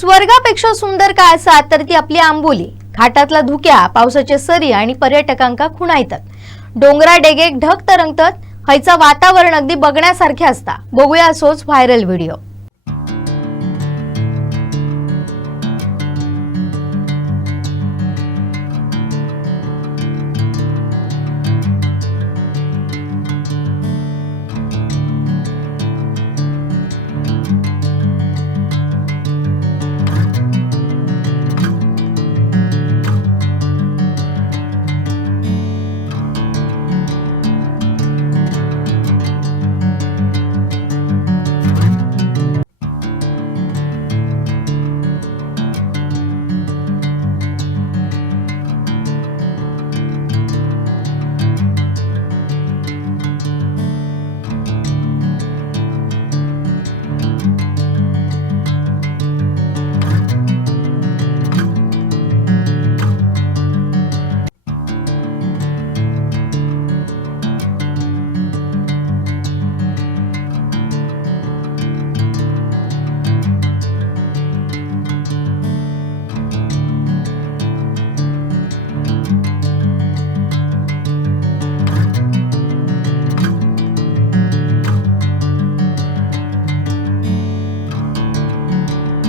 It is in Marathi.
स्वर्गापेक्षा सुंदर काय असा तर ती आपली आंबोली। घाटातला धुक्या, पावसाचे सरी आणि पर्यटकांका खुणायतात। डोंगरा डेगे ढग तरंगतात, हैचा वातावरण अगदी बघण्यासारखे असता। बघूया असोच व्हायरल व्हिडिओ।